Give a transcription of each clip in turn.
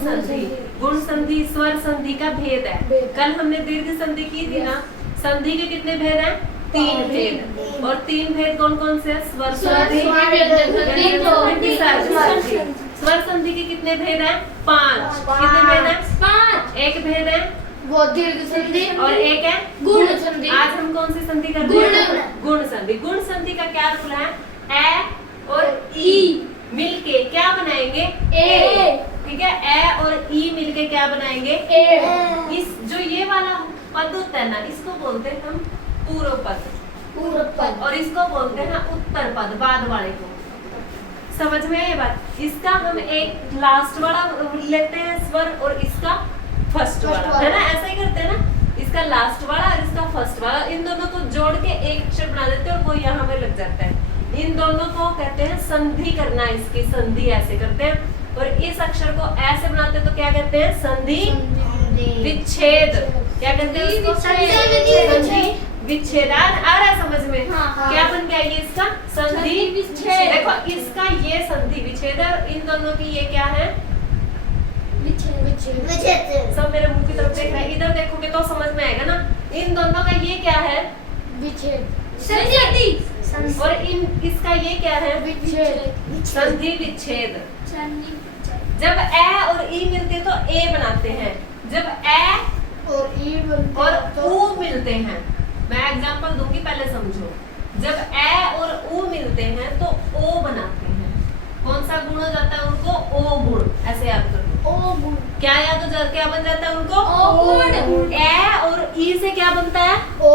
संधि। गुण संधि स्वर संधि का भेद है। कल हमने दीर्घ संधि की थी ना। संधि के कितने भेद हैं? 3 भेद। और 3 भेद कौन कौन से? स्वर संधि, स्वर संधि के कितने भेद हैं? 5। कितने भेद हैं? 5। एक भेद है वो दीर्घ संधि और एक है गुण संधि। आज हम कौन सी संधि कर रहे हैं? गुण संधि। गुण संधि का क्या रूल है? ए और ई मिलके क्या बनाएंगे? ए। ठीक है, ए और ई मिलके क्या बनाएंगे? ए। इस जो ये वाला पद होता है ना, इसको बोलते हैं हम पूर्व पद। पूर्व पद। और इसको बोलते हैं उत्तर पद, बाद वाले को। समझ में आए बात? इसका हम एक लास्ट वाला लेते हैं स्वर और इसका फर्स्ट वाला, है ना? ऐसा ही करते हैं ना। इसका लास्ट वाला और इसका फर्स्ट वाला, इन दोनों को जोड़ के एक अक्षर बना देते हैं और वो यहाँ पे लग जाता है। इन दोनों को कहते हैं संधि करना। इसकी संधि ऐसे करते हैं और इस अक्षर को ऐसे बनाते हैं तो क्या कहते हैं? संधि विच्छेद। क्या कहते हैं उसको? संधि विच्छेद। आ रहा है समझ में? हाँ। क्या बन गया ये इसका? संधि विच्छेद। देखो इसका ये संधि विच्छेद है और इन दोनों की ये क्या है? विच्छेद। सब मेरे मुंह की तरफ देख रहे हैं, इधर देखोगे तो समझ में आएगा ना। इन दोनों का ये क्या है? विच्छेद। और इन इसका ये क्या है? विच्छेद। संधि विच्छेद। जब ए और ई मिलते तो ए बनाते हैं। जब ए और ई और ऊ मिलते हैं, मैं एग्जांपल दूंगी पहले समझो। जब ए और ऊ मिलते हैं तो ओ बनाते हैं। कौन सा गुण हो जाता है उनको? ओ गुण। ऐसे याद करो। ओ गुण। क्या याद हो जाता? क्या बन जाता है उनको? ओ गुण। ए और ई से क्या बनता है? ओ।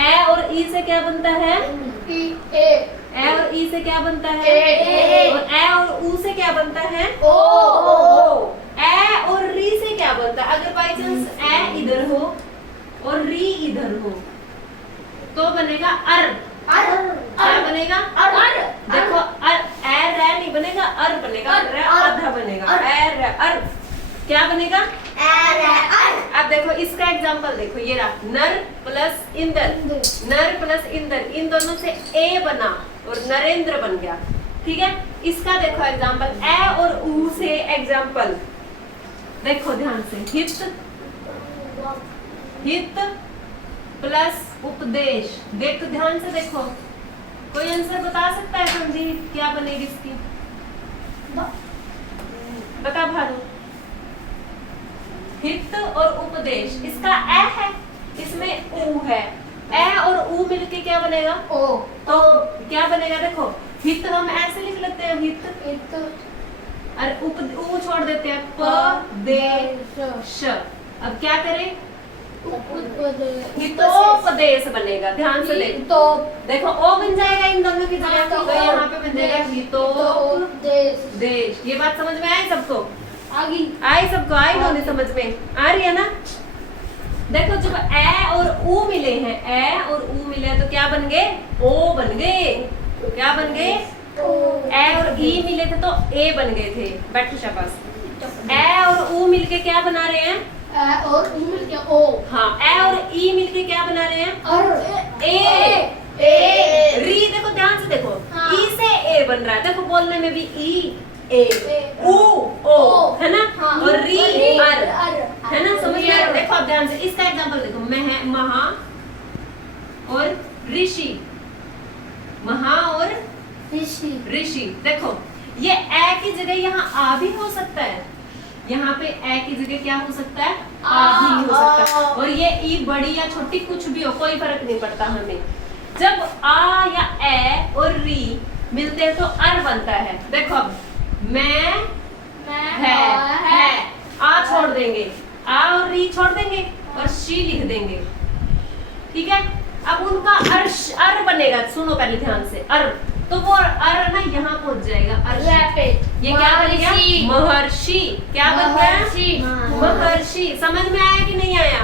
ए और ई से क्या बनता है? ई ए। ए और ई से क्या बनता है? ए। और ए और ऊ से क्या बनता है? ओ। ओ। ए और री से क्या बनता है? अगर बाई चांस ए इधर हो और री इधर हो तो बनेगा अर। क्या बनेगा? अर। देखो अर, ए रे नहीं बनेगा, अर बनेगा। रे आधा बनेगा। ए रे अर। क्या बनेगा? अब देखो इसका एग्जांपल देखो, ये रहा नर प्लस इंदर। नर प्लस इंदर, इन दोनों से ए बना और नरेंद्र बन गया। ठीक है, इसका देखो एग्जांपल ए और ऊ से एग्जांपल देखो ध्यान से। हित प्लस उपदेश। देख तो ध्यान से देखो, कोई आंसर बता सकता है? संधि क्या बनेगी इसकी? बता भानु। हित और उपदेश, इसका ए है, इसमें ऊ है। ए और ऊ मिलके क्या बनेगा? ओ। तो क्या बनेगा? देखो हित हम ऐसे लिख लेते हैं, हित और ऊ छोड़ देते हैं, प दे श। अब क्या करें? हितोपदेश बनेगा। ध्यान से देखो, देखो ओ बन जाएगा इन दोनों की जगह, तो यहाँ पे बन जाएगा हितोपदेश। ये बात समझ में आई सबको? आई सबको? आई होने समझ में आ रही है ना? देखो जब ए और ऊ मिले हैं, ए और ऊ मिले तो क्या बन गए? ओ बन गए। क्या बन गए? ए और ई मिले थे तो ए बन गए थे। बैठो शाबाश। ए और ऊ मिलके क्या बना रहे हैं? और ऊ मिलके ओ। हाँ, ए और ई मिलके क्या बना रहे हैं? और ए। ए री। देखो ध्यान से देखो, हाँ। ई से ए बन रहा है। देखो बोलने में भी ई ए, ऊ ओ, है ना? हाँ। और री अर, अर। है ना? समझ में आ रहा है? देखो आप ध्यान से इसका एग्जांपल देखो, महा और ऋषि। महा और ऋषि। देखो ये ए की जगह यहाँ आ भी हो सकता है। यहाँ पे ए की जगह क्या हो सकता है? आ भी हो सकता है। और ये ई बड़ी या छोटी कुछ भी हो, कोई फर्क नहीं पड़ता हमें। जब आ या ए और री मिलते हैं तो अर बनता है। देखो अब मैं है, आ छोड़ देंगे, आ और री छोड़ देंगे और शी लिख देंगे। ठीक है, अब उनका अर बनेगा। सुनो पहले ध्यान से, अर तो वो अर ना यहाँ पहुंच जाएगा। ये क्या बन गया? महर्षि। क्या बन गया? महर्षि। समझ में आया कि नहीं आया?